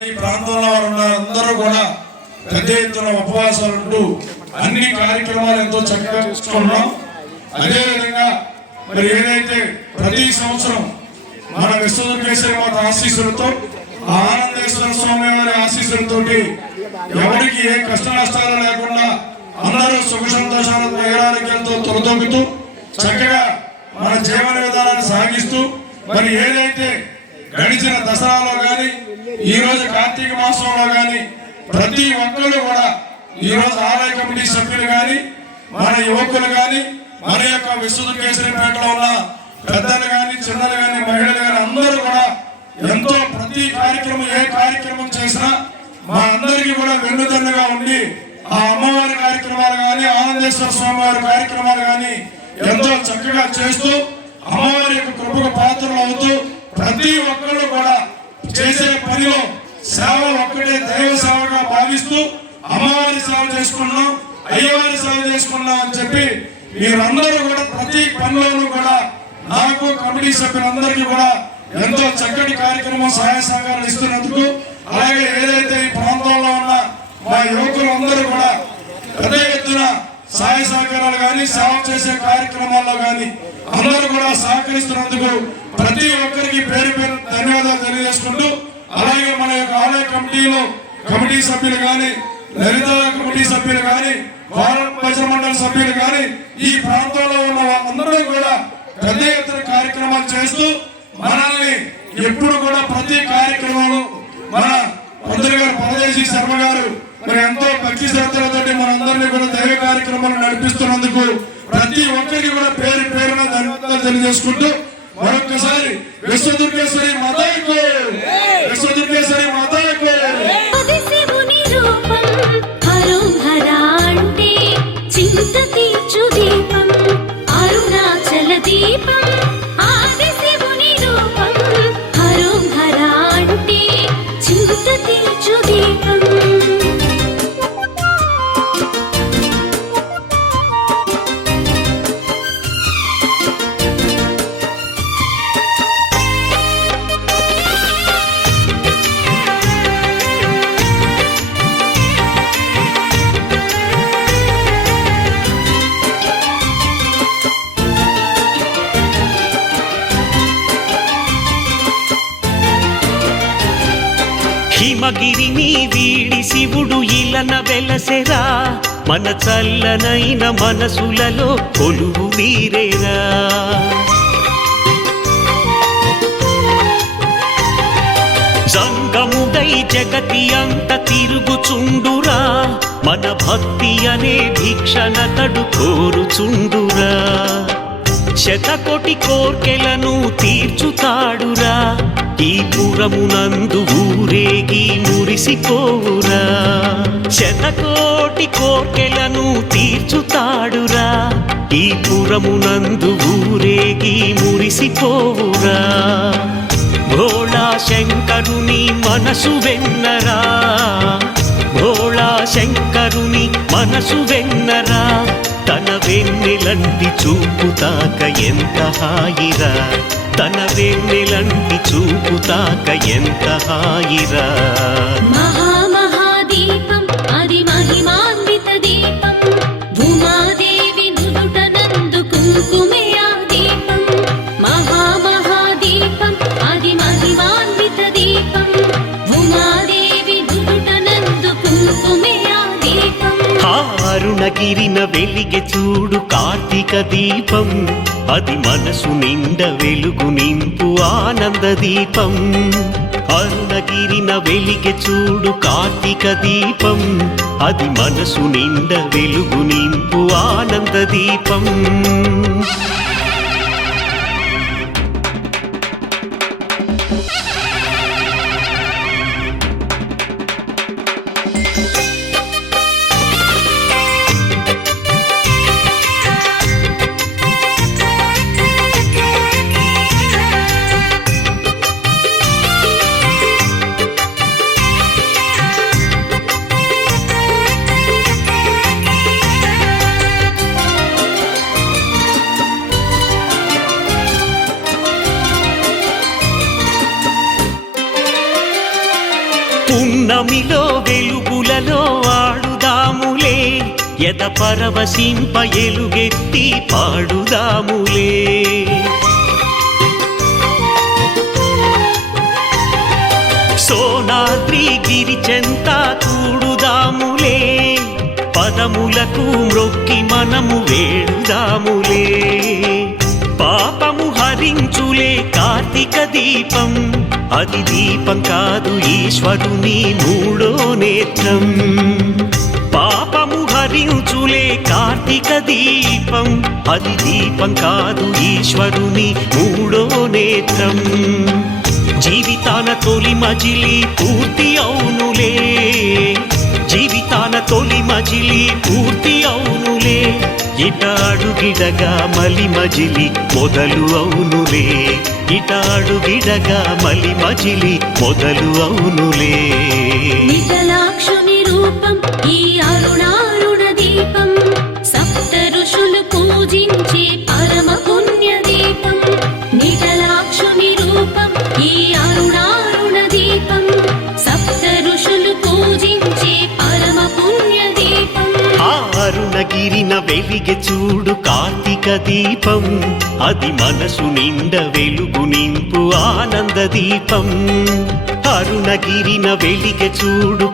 ఈ ప్రాంతంలో ఉన్న అందరూ కూడా పెద్ద ఎత్తున ఉపవాసాలు ఉంటూ అన్ని కార్యక్రమాలు ఎంతో చక్కగా చూసుకున్నాం. అదేవిధంగా మరి ఏదైతే ప్రతి సంవత్సరం మన విశ్వకేశ్వర మాత ఆశీస్సులతో ఆనందేశ్వర స్వామి వారి ఆశీస్సులతోటి ఎవరికి ఏ కష్ట నష్టాలు లేకుండా అందరూ సుఖ సంతోషాలతో ఐరారోగ్యాలతో తొలతొక్కుతూ చక్కగా మన జీవన విధానాన్ని సాగిస్తూ మరి ఏదైతే గడిచిన దసరాలో కానీ ఈ రోజు కార్తీక మాసంలో కానీ ప్రతి ఒక్కరు కూడా ఈ రోజు ఆలయ కమిటీ సభ్యులు కానీ మన యువకులు కానీ మన యొక్క విశ్వకేశ్వరపేటలో ఉన్న పెద్దలు కానీ చిన్నలు కానీ మహిళలు కానీ అందరూ కూడా ఎంతో ప్రతి కార్యక్రమం ఏ కార్యక్రమం చేసినా మా అందరికీ కూడా వెన్నుదన్నుగా ఉండి ఆ అమ్మవారి కార్యక్రమాలు కానీ ఆనందేశ్వర స్వామి వారి కార్యక్రమాలు కానీ ఎంతో చక్కగా చేస్తూ అమ్మవారి యొక్క కృపకు పాత్రలు అవుతూ ప్రతి ఒక్కరు కూడా చేసే పనిలో సేవ ఒక్కటే దైవ సేవగా భావిస్తూ అమ్మవారి సేవ చేసుకున్నాం, అయ్యవారి సేవ చేసుకున్నాం అని చెప్పి మీరందరూ కూడా ప్రతి పనిలోనూ కూడా నాకు కమిటీ సభ్యులందరికీ కూడా ఎంతో చక్కటి కార్యక్రమం సహాయ సహకారాలు ఇస్తున్నందుకు, అలాగే ఏదైతే ఈ ప్రాంతంలో ఉన్న మా యువకులందరూ కూడా పెద్ద ఎత్తున సహాయ సహకారాలు కానీ సేవ చేసే కార్యక్రమాల్లో కానీ అందరూ కూడా సహకరిస్తున్నందుకు ప్రతి ఒక్కరికి పేరు పేరు ధన్యవాదాలు తెలియజేసుకుంటూ, అలాగే మన యొక్క ఆలయ కమిటీలో కమిటీ సభ్యులు కానీ లలిత కమిటీ సభ్యులు కానీ భజన మండలి సభ్యులు కానీ ఈ ప్రాంతంలో ఉన్న వాళ్ళందరూ కూడా పెద్ద ఎత్తున కార్యక్రమాలు చేస్తూ మనల్ని ఎప్పుడు కూడా ప్రతి కార్యక్రమంలో మన పంతులు గారు పరదేశీ శర్మ గారు మరి ఎంతో భక్తి శ్రద్ధలతో మనందరినీ కూడా దైవ కార్యక్రమాలు నడిపిస్తున్నందుకు ప్రతి ఒక్కరికి కూడా పేరు పేరున ధన్యవాదాలు తెలియజేసుకుంటూ మరొకసారి విశ్వదుర్గేశ్వరి మాతాకు, విశ్వదుర్గేశ్వరి మాతాకు. హిమగిరిని వీడి శివుడు ఇలన వెలసెరా, మన చల్లనైన మనసులలో కొలువు వీరేరా. సంగముడై జగతి అంత తిరుగుచుండురా, మన భక్తి అనే భిక్షణతడు కోరుచుండురా. శతకోటి కోర్కెలను తీర్చుతాడురా, ఈ పురమునందు ఊరేగి మురిసిపోవురా. శతకోటి కోర్కెలను తీర్చుతాడురా, ఈ పురమునందు ఊరేగి మురిసిపోవురా. భోళా శంకరుని మనసు వెన్నరా, భోళా శంకరుని మనసు వెన్నరా. తన వెన్నెలంటి చూపుతాక ఎంత హాయిరా, తన వెన్నెలంటి చూపుతాక ఎంత హాయిరా. మహామహాదీపం అది మహిమాన్విత దీపం, భూమాదేవి నుదుటనందు కుంకుమే ఆ దీపం. మహామహాదీపం అది మహిమాన్విత దీపం, భూమాదేవి నుదుటనందు కుంకుమే ఆ దీపం. అరుణగిరిన వెలిగె చూడు కార్తీక దీపం, అది మనసు నిండ వెలుగు నింపు ఆనంద దీపం. అరుణగిరిన వెలిగె చూడు కార్తీక దీపం, అది మనసు నిండ వెలుగు నింపు ఆనంద దీపం. పున్నమిలో వెలుగులలో ఆడుదాములే ఎద పరవశింప ఎలుగెత్తి పాడుదాములే సోనాద్రి గిరిచెంత కూడుదాములే పదములకు మ్రొక్కి మనము వేడుదాములే పాపము హరించులే కార్తీక దీపం అది దీపం కాదు ఈశ్వరుని మూడో నేత్రం పాపము హరించులే కార్తీక దీపం అది దీపం కాదు ఈశ్వరుని మూడో నేత్రం జీవితాన తొలి మజిలి పూర్తి అవునులే జీవితాన తొలి మజిలి పూర్తి అవునులే ఇట అడుగిడగా మలి మజిలి మొదలు అవునులే ఇట అడుగిడగా మలి మజిలి మొదలు అవునులే నితలాక్షుని రూపం ఈ అరుణారుణ దీపం సప్త ఋషులు పూజించే పరమ పుణ్య దీపం నితలాక్షుని రూపం ఈ అరుణారుణ దీపం సప్త ఋషులు పూజించే పరమ పుణ్య దీపం ఆ అరుణగిరిన వెలిగె చూడు కార్తీక దీపం అది మనసు నిండ వెలుగు నింపు ఆనంద దీపం అరుణగిరిన వెలిగె చూడు